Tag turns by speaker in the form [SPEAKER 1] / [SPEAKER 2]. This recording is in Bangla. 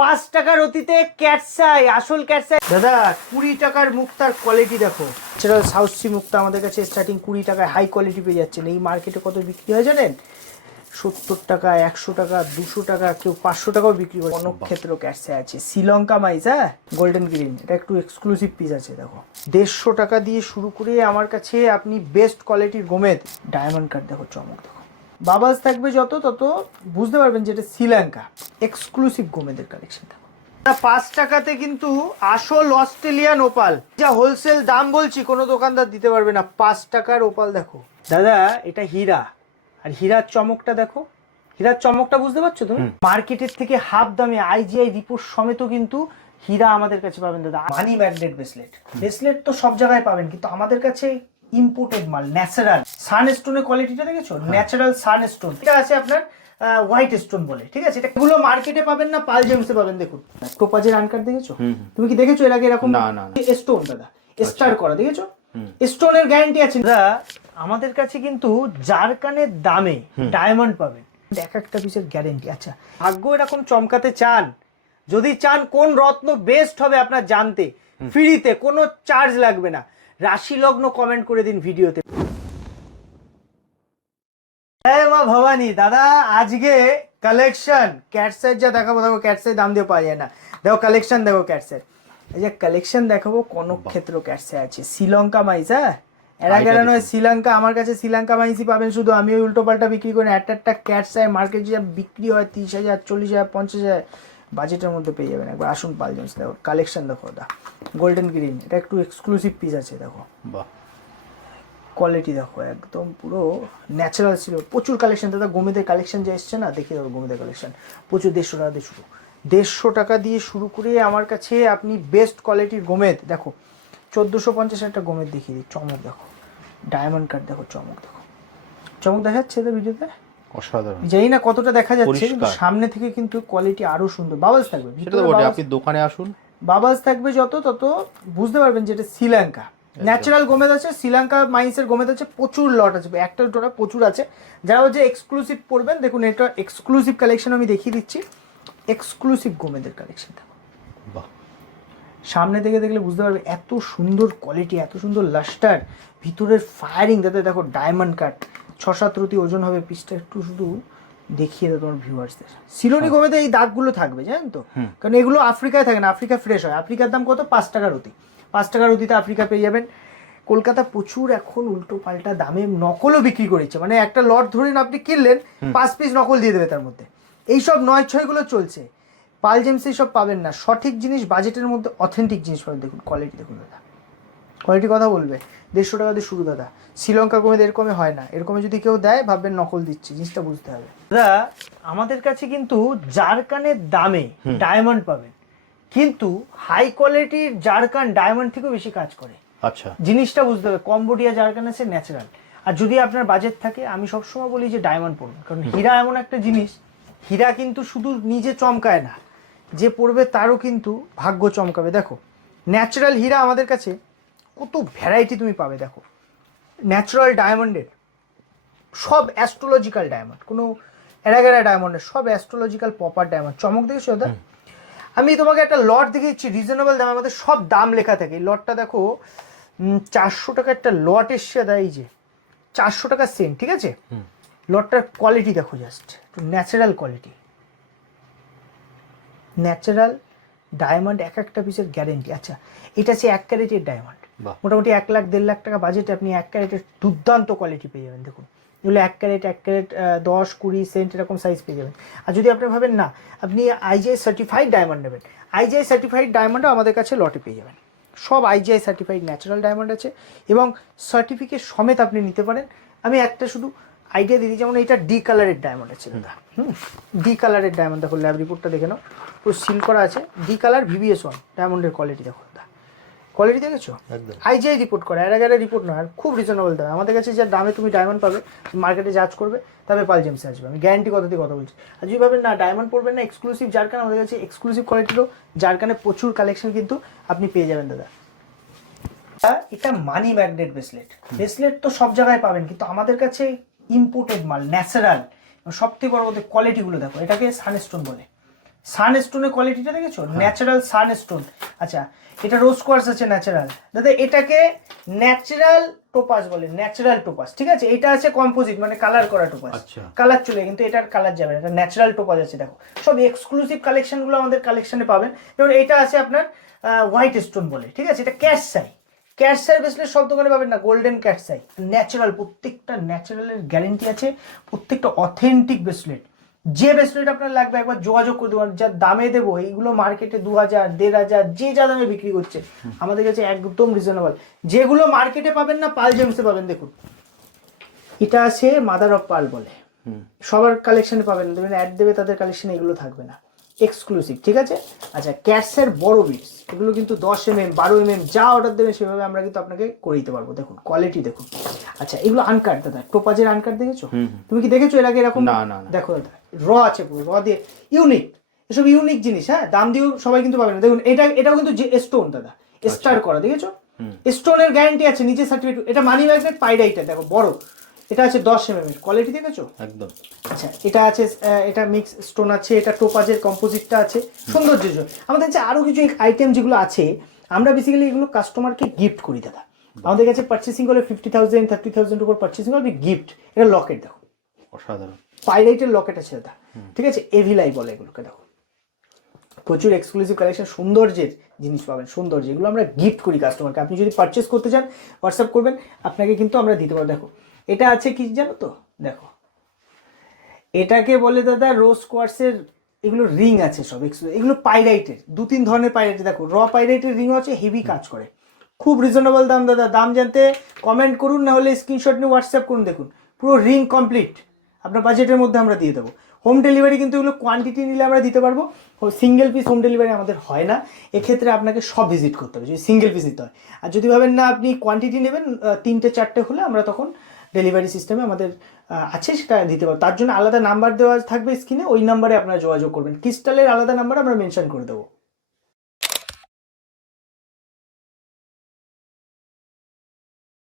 [SPEAKER 1] পাঁচ টাকার অতীতে ক্যাটসাই আসল ক্যাটসাই দাদা কুড়ি টাকার মুক্তার কোয়ালিটি দেখো। সেটা সাউথ সি মুক্তা আমাদের কাছে স্টার্টিং কুড়ি টাকায় হাই কোয়ালিটি পেয়ে যাচ্ছেন। এই মার্কেটে কত বিক্রি হয় জানেন? সত্তর টাকা একশো টাকা দুশো টাকা কেউ পাঁচশো টাকাও বিক্রি করে। অনেক ক্ষেত্রেও ক্যাটসে আছে। শ্রীলঙ্কা মাইজ হ্যাঁ? গোল্ডেন গ্রিন এটা একটু এক্সক্লুসিভ পিস আছে দেখো। দেড়শো টাকা দিয়ে শুরু করে আমার কাছে আপনি বেস্ট কোয়ালিটির গোমেদ ডায়মন্ড কাট দেখো চমক দেখো। বাবাস থাকবে যত তত বুঝতে পারবেন যে এটা শ্রীলঙ্কা। এক্সক্লুসিভ গোমেদের কালেকশন পাঁচ টাকাতে কিন্তু আসল অস্ট্রেলিয়ান ওপাল। যা হোলসেল দাম বলছি কোনো দোকানদার দিতে পারবে না। পাঁচ টাকার ওপাল দেখো। দাদা এটা হীরা। আর হীরার চমকটা দেখো। হীরার চমকটা বুঝতে পারছ তুমি? মার্কেটের থেকে হাফ দামে আইজিআই রিপোর্ট সমেত কিন্তু হীরা আমাদের কাছে পাবেন দাদা। মানি ম্যাগনেট ব্রেসলেট ব্রেসলেট তো সব জায়গায় পাবেন কিন্তু আমাদের কাছে ইম্পোর্টেড মাল ন্যাচারাল সানস্টোনের কোয়ালিটিটা দেখেছ? ন্যাচারাল সানস্টোন এটা আছে আপনার হোয়াইট স্টোন বলে ঠিক আছে? এটা এগুলো মার্কেটে পাবেন না পাল জেমসে পাবেন দেখুন। টোপাজের আনকার দেখেছ? তুমি কি দেখেছ এর আগে এরকম?
[SPEAKER 2] না, না, না।
[SPEAKER 1] স্টোন দাদা স্টার করা দেখেছ? স্টোনের গ্যারান্টি আছে। দাদা আমাদের কাছে কিন্তু জারকানের দামে ডায়মন্ড পাবেন। এক একটা পিসের গ্যারেন্টি আচ্ছা। ভাগ্য এরকম চমকাতে চান যদি চান কোন রত্ন বেস্ট হবে আপনার জানতে ফ্রিতে কোনো চার্জ লাগবে না। রাশি লগ্ন কমেন্ট করে দিন ভিডিওতে। হ্যাঁ মা ভবানী দাদা আজকে কালেকশন ক্যাটসের যা দেখাবো দেখো ক্যাটসের দাম দিয়ে পাওয়া যায় না। দেখো কালেকশন দেখো ক্যাটসের এই যে কালেকশন দেখাবো ক্ষেত্র ক্যাটসে আছে। শ্রীলঙ্কা মাইস হ্যাঁ? এরা
[SPEAKER 2] হাইটা
[SPEAKER 1] গেলে নয় শ্রীলঙ্কা? আমার কাছে শ্রীলঙ্কা মাইসই পাবেন শুধু। আমি ওই উল্টো পাল্টা বিক্রি করি না। একটা একটা ক্যাটসায় মার্কেট যা বিক্রি হয় তিরিশ হাজার চল্লিশ হাজার পঞ্চাশ হাজার। বাজেটের মধ্যে পেয়ে যাবেন। একবার আসুন পাল জেমস দেখো কালেকশন দেখো দা গোল্ডেন গ্রিন এটা একটু এক্সক্লুসিভ পিস আছে দেখো।
[SPEAKER 2] বাহ।
[SPEAKER 1] কোয়ালিটি দেখো একদম পুরো ন্যাচারাল ছিল। প্রচুর কালেকশন দাদা গোমেদের কালেকশন যে এসছে না দেখে দেবো গোমেদের কালেকশন প্রচুর দেড়শো টাকা দিয়ে শুরু। দেড়শো টাকা দিয়ে শুরু করে আমার কাছে আপনি বেস্ট কোয়ালিটির গোমেদ দেখো চোদ্দোশো পঞ্চাশ একটা গোমেদ দেখিয়ে দিই। চমক দেখো। ডায়মন্ড কাট দেখো চমক দেখো। চমক দেখা যাচ্ছে তো ভিডিওতে?
[SPEAKER 2] অসাধারণ।
[SPEAKER 1] জানি না কতটা দেখা যাচ্ছে কিন্তু সামনে থেকে কিন্তু কোয়ালিটি আরও সুন্দর। বাবলস থাকবে
[SPEAKER 2] সেটা তো
[SPEAKER 1] ভিতরে
[SPEAKER 2] বটে আপনি দোকানে আসুন।
[SPEAKER 1] বাবাস থাকবে যত তত বুঝতে পারবেন যে এটা শ্রীলঙ্কা। ন্যাচারাল গোমেদ আছে শ্রীলঙ্কা মাইন্সের গোমেদ আছে প্রচুর লট আছে। একটা দুটো প্রচুর আছে। যারা হচ্ছে এক্সক্লুসিভ পড়বেন দেখুন এটা এক্সক্লুসিভ কালেকশন আমি দেখিয়ে দিচ্ছি। এক্সক্লুসিভ গোমেদের কালেকশন
[SPEAKER 2] বাহ।
[SPEAKER 1] সামনে থেকে দেখলে বুঝতে পারবে এত সুন্দর কোয়ালিটি এত সুন্দর লাস্টার ভিতরের ফায়ারিং যাতে দেখো ডায়মন্ড কাট ছ সাত রুটি ওজন হবে পিসটা একটু শুধু দেখিয়ে দেবো তোমার ভিউয়ার্সদের। সিলোনি গোমেতে এই দাগগুলো থাকবে জানেন তো? কারণ এগুলো আফ্রিকায় থাকে না আফ্রিকা ফ্রেশ হয়। আফ্রিকার দাম কত? পাঁচ টাকা রুটি পাঁচ টাকা রুটিতে আফ্রিকা পেয়ে যাবেন। কলকাতা প্রচুর এখন উল্টো পাল্টা দামে নকলও বিক্রি করেছে। মানে একটা লট ধরুন আপনি কিনলেন পাঁচ পিস নকল দিয়ে দেবে তার মধ্যে। এইসব নয় ছয়গুলো চলছে। পাল জেমস সব পাবেন না। সঠিক জিনিস বাজেটের মধ্যে অথেন্টিক জিনিস পাবেন। দেখুন কোয়ালিটি দেখুন দাদা। কোয়ালিটি কথা বলবে। দেড়শো টাকা দিয়ে শুরু দাদা। শ্রীলঙ্কা কমে এরকমে হয় না। এরকমে যদি কেউ দেয় ভাববেন নকল দিচ্ছে। জিনিসটা বুঝতে হবে। দাদা আমাদের কাছে কিন্তু জারকানের দামে ডায়মন্ড পাবেন। কিন্তু হাই কোয়ালিটির জারকান ডায়মন্ড থেকেও বেশি কাজ করে।
[SPEAKER 2] আচ্ছা।
[SPEAKER 1] জিনিসটা বুঝতে হবে। কম্বোডিয়া জারকান আছে ন্যাচারাল আর যদি আপনার বাজেট থাকে আমি সবসময় বলি যে ডায়মন্ড পড়ুন। কারণ হীরা এমন একটা জিনিস হীরা কিন্তু শুধু নিজে চমকায় না। যে পড়বে তারও কিন্তু ভাগ্য চমকাবে। দেখো ন্যাচারাল হীরা আমাদের কাছে কত ভ্যারাইটি তুমি পাবে দেখো। ন্যাচারাল ডায়মন্ডের সব অ্যাস্ট্রোলজিক্যাল ডায়মন্ড কোনো এরাগেরা ডায়মন্ডের সব অ্যাস্ট্রোলজিক্যাল প্রপার ডায়মন্ড চমক দেখেছ দাদা? আমি তোমাকে একটা লট দেখিয়েছি রিজনেবল দামের মধ্যে সব দাম লেখা থাকে। এই লটটা দেখো চারশো টাকা একটা লট এসছে দেয় এই যে চারশো টাকা সেন্ট ঠিক আছে? লটটার কোয়ালিটি দেখো just natural quality natural diamond এক একটা পিসের গ্যারেন্টি আচ্ছা এটা হচ্ছে এক ক্যারেটের ডায়মন্ড। মোটামুটি এক লাখ, দেড় লাখ টাকা বাজেটে আপনি এক ক্যারেটের দুর্দান্ত কোয়ালিটি পেয়ে যাবেন, দেখুন। এগুলো এক ক্যারেট এক ক্যারেট দশ, কুড়ি সেন্ট এরকম সাইজ পেয়ে যাবেন। আর যদি আপনি ভাবেন না, আপনি আইজিআই সার্টিফাইড ডায়মন্ড নেবেন। আইজিআই সার্টিফাইড ডায়মন্ডও আমাদের কাছে লটে পেয়ে যাবেন। সব আইজিআই সার্টিফাইড ন্যাচারাল ডায়মন্ড আছে এবং সার্টিফিকেট সমেত আপনি নিতে পারেন। আমি একটা শুধু আইডিয়া দিয়ে দিই, যেমন এটা ডি কালারের ডায়মন্ড আছে, দাদা। হুম? ডি কালারের ডায়মন্ড দেখো ল্যাব রিপোর্টটা দেখে নাও। পুরো সিল করা আছে। ডি কালার ভিভিএস ওয়ান ডায়মন্ডের কোয়ালিটি দেখো দাদা কোয়ালিটি দেখেছ?
[SPEAKER 2] একদম।
[SPEAKER 1] আইজিআই রিপোর্ট করে এর আগে রিপোর্ট নয় আর খুব রিজনেবল দামে। আমাদের কাছে যে দামে তুমি ডায়মন্ড পাবে মার্কেটে জাজ করবে তবে পাল জেমসে আসবে। আমি গ্যারান্টি কথা দিয়ে কথা বলছি। আর যদি ভাবেন না ডায়মন্ড পড়বেন না এক্সক্লুসিভ জারকান আমাদের কাছে এক্সক্লুসিভ কোয়ালিটিরও জারকানে প্রচুর কালেকশন কিন্তু আপনি পেয়ে যাবেন দাদা। এটা মানি ম্যাগনেট ব্রেসলেট ব্রেসলেট তো সব জায়গায় পাবেন কিন্তু আমাদের কাছে ইম্পোর্টেড মাল ন্যাচারাল সব থেকে বড় কথা কোয়ালিটিগুলো দেখো এটাকে সানস্টোন বলে। সান স্টোনের কোয়ালিটিটা দেখেছ? ন্যাচারাল সান স্টোন আচ্ছা এটা রোজ কোয়ার্স আছে ন্যাচারাল দাদা এটাকে ন্যাচারাল টোপাস বলে ন্যাচারাল টোপাস ঠিক আছে? এটা আছে কম্পোজিট মানে কালার করা টোপাস। কালার চলে কিন্তু এটার কালার যাবে এটা ন্যাচারাল টোপাস আছে দেখো। সব এক্সক্লুসিভ কালেকশনগুলো আমাদের কালেকশনে পাবেন। যেমন এটা আছে আপনার হোয়াইট স্টোন বলে ঠিক আছে? এটা ক্যাশ সাই ক্যাশ সাই বেসলে সব দোকানে পাবেন না গোল্ডেন ক্যাশ সাই ন্যাচারাল প্রত্যেকটা ন্যাচারালের গ্যারেন্টি আছে প্রত্যেকটা অথেন্টিক ব্রেসলেট যে ব্রেসলেট আপনার লাগবে একবার যোগাযোগ করে দেবেন। যা দামে দেবো এইগুলো মার্কেটে দু হাজার দেড় হাজার যে যা দামে বিক্রি করছে আমাদের কাছে একদম রিজনেবল যেগুলো মার্কেটে পাবেন না পাল জেমসে পাবেন দেখুন। এটা আছে মাদার অফ পাল বলে। সবার কালেকশনে পাবেন দেবেন অ্যাড দেবে তাদের কালেকশনে এগুলো থাকবে না। এক্সক্লুসিভ ঠিক আছে? আচ্ছা ক্যাশের বড় বিটস এগুলো কিন্তু দশ এম এম বারো এম এম যা অর্ডার দেবেন সেভাবে আমরা কিন্তু আপনাকে করে দিতে পারব। দেখুন কোয়ালিটি দেখুন। আচ্ছা এগুলো আনকাট দাদা। টোপাজের আনকাট দেখেছ? তুমি কি দেখেছ? এর আগে এরকম
[SPEAKER 2] না, না।
[SPEAKER 1] দেখো দাদা। র আছে পুরো র দিয়ে ইউনিক এসব ইউনিক জিনিস হ্যাঁ? দাম দিয়েও সবাই কিন্তু পাবে না। দেখুন এটা এটাও কিন্তু যে স্টোন দাদা স্টার করা দেখেছ? স্টোনের গ্যারান্টি আছে নিচে সার্টিফিকেট এটা মানি ম্যাগনেট পাইরাইটার দেখো বড়। এটা আছে দশ এম এম এর কোয়ালিটি দেখেছ?
[SPEAKER 2] একদম।
[SPEAKER 1] আচ্ছা এটা আছে এটা মিক্স স্টোন আছে এটা টোপাজের কম্পোজিটটা আছে সৌন্দর্য জন্য। আমাদের কাছে আরও কিছু আইটেম যেগুলো আছে আমরা বেসিক্যালি এগুলো কাস্টমারকে গিফট করি দাদা। আমাদের কাছে পার্চেসিং করলে ফিফটি থাউজেন্ড থার্টি থাউজেন্ড উপর পার্চেসিং করলে গিফট এটা লকেট দেখো।
[SPEAKER 2] অসাধারণ।
[SPEAKER 1] পাইরাইটের লকেট আছে দাদা ঠিক আছে? এভিলাই বলে এগুলোকে, দেখো। প্রচুর এক্সক্লুসিভ কালেকশন সৌন্দর্যের জিনিস পাবেন, সৌন্দর্য। এগুলো আমরা গিফট করি কাস্টমারকে আপনি যদি পারচেস করতে চান হোয়াটসঅ্যাপ করবেন, আপনাকে কিন্তু আমরা দিতে পারব। দেখো, এটা আছে কি জানো তো? দেখো। এটাকে বলে দাদা রোজ কোয়ার্সের এগুলো রিং আছে সব। এগুলো পাইরাইটের দু তিন ধরনের পাইরাইটের দেখো র পাইরাইটের রিং আছে হেভি কাজ করে। খুব রিজনেবল দাম, দাদা। দাম জানতে কমেন্ট করুন, না হলে স্ক্রিনশট নিয়ে হোয়াটসঅ্যাপ করুন, দেখুন। পুরো রিং কমপ্লিট আপনার বাজেটের মধ্যে আমরা দিয়ে দেবো। হোম ডেলিভারি কিন্তু এগুলো কোয়ান্টিটি নিলে আমরা দিতে পারব। সিঙ্গেল পিস হোম ডেলিভারি আমাদের হয় না। এক্ষেত্রে আপনাকে সব ভিজিট করতে হবে। যদি সিঙ্গেল পিস নিতে হয়। আর যদি ভাবেন, না, আপনি কোয়ান্টিটি নেবেন তিনটে, চারটে হলে আমরা তখন ডেলিভারি সিস্টেমে আমাদের আছে, সেটা দিতে পারব। তার জন্য আলাদা নাম্বার দেওয়া থাকবে স্ক্রিনে ওই নাম্বারে আপনারা যোগাযোগ করবেন। ক্রিস্টালের আলাদা নাম্বার আমরা মেনশন করে দেবো।